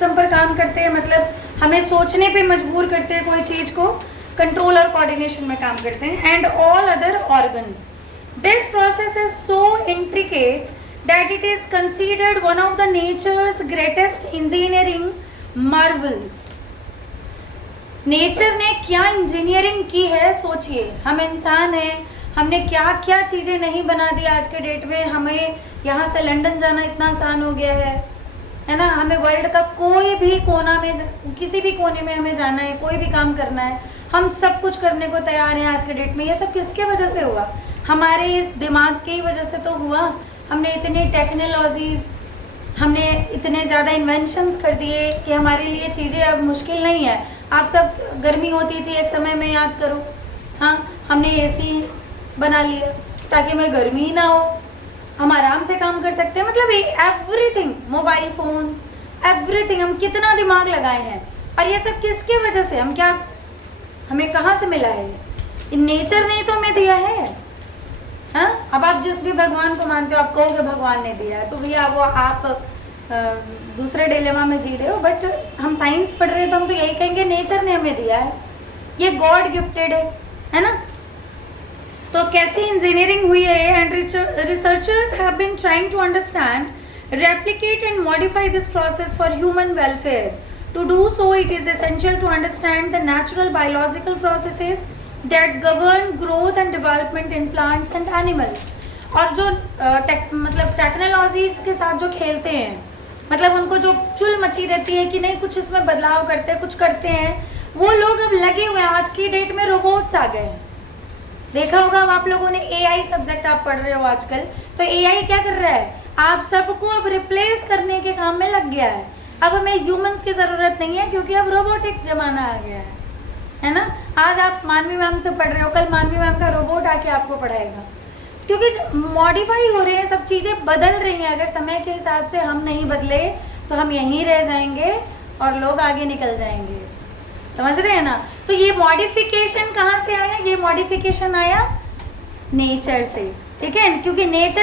System पर काम करते हैं, मतलब हमें सोचने पे मजबूर करते हैं, कोई चीज़ को कंट्रोल और कोऑर्डिनेशन में काम करते हैं। And all other organs, this process is so intricate that it is considered one of the natures greatest engineering Marvels. Nature ने क्या इंजीनियरिंग की है सोचिए। हम इंसान हैं, हमने क्या क्या चीज़ें नहीं बना दी आज के डेट में। हमें यहाँ से लंदन जाना इतना आसान हो गया है ना। हमें वर्ल्ड का कोई भी कोना में, किसी भी कोने में हमें जाना है, कोई भी काम करना है, हम सब कुछ करने को तैयार हैं आज के डेट में। ये सब किसके वजह से हुआ? हमारे इस दिमाग की वजह से तो हुआ। हमने इतनी टेक्नोलॉजीज, हमने इतने ज़्यादा इन्वेंशंस कर दिए कि हमारे लिए चीज़ें अब मुश्किल नहीं है। आप सब, गर्मी होती थी एक समय में, याद करो, हाँ, हमने एसी बना लिया ताकि हमें गर्मी ही ना हो, हम आराम से काम कर सकते हैं। मतलब एवरीथिंग, मोबाइल फोन्स, एवरीथिंग, हम कितना दिमाग लगाए हैं। और ये सब किसकी वजह से? हम क्या, हमें कहाँ से मिला है? नेचर ने तो हमें दिया है। हाँ, अब आप जिस भी भगवान को मानते हो, आप कहोगे भगवान ने दिया है, तो भैया वो आप दूसरे डिलेमा में जी रहे हो। बट हम साइंस पढ़ रहे हैं तो हम तो यही कहेंगे नेचर ने हमें दिया है, ये गॉड गिफ्टेड है ना। तो कैसी इंजीनियरिंग हुई है? And researchers have been trying to understand, replicate and modify this process for human welfare. To do so, it is essential to understand the natural biological processes that govern growth and development in plants and animals. और जो मतलब technologies के साथ जो खेलते हैं, मतलब उनको जो चुल मची रहती है कि नहीं कुछ इसमें बदलाव करते हैं, कुछ करते हैं, वो लोग अब लगे हुए हैं। आज की डेट में रोबोट्स आ गए हैं। देखा होगा आप लोगों ने, एआई सब्जेक्ट आप पढ़ रहे हो आजकल, तो एआई क्या कर रहा है? आप सबको अब रिप्लेस करने के काम में लग गया है। अब हमें ह्यूमंस की ज़रूरत नहीं है क्योंकि अब रोबोटिक्स ज़माना आ गया है ना। आज आप मानवी मैम से पढ़ रहे हो, कल मानवी मैम का रोबोट आके आपको पढ़ाएगा, क्योंकि मॉडिफाई हो रहे हैं, सब चीज़ें बदल रही हैं। अगर समय के हिसाब से हम नहीं बदले तो हम यहीं रह जाएंगे और लोग आगे निकल जाएंगे। समझ रहे हैं ना। तो ये मॉडिफिकेशन कहाँ से आया? ये मॉडिफिकेशन आया नेचर से, ठीक है, क्योंकि नेचर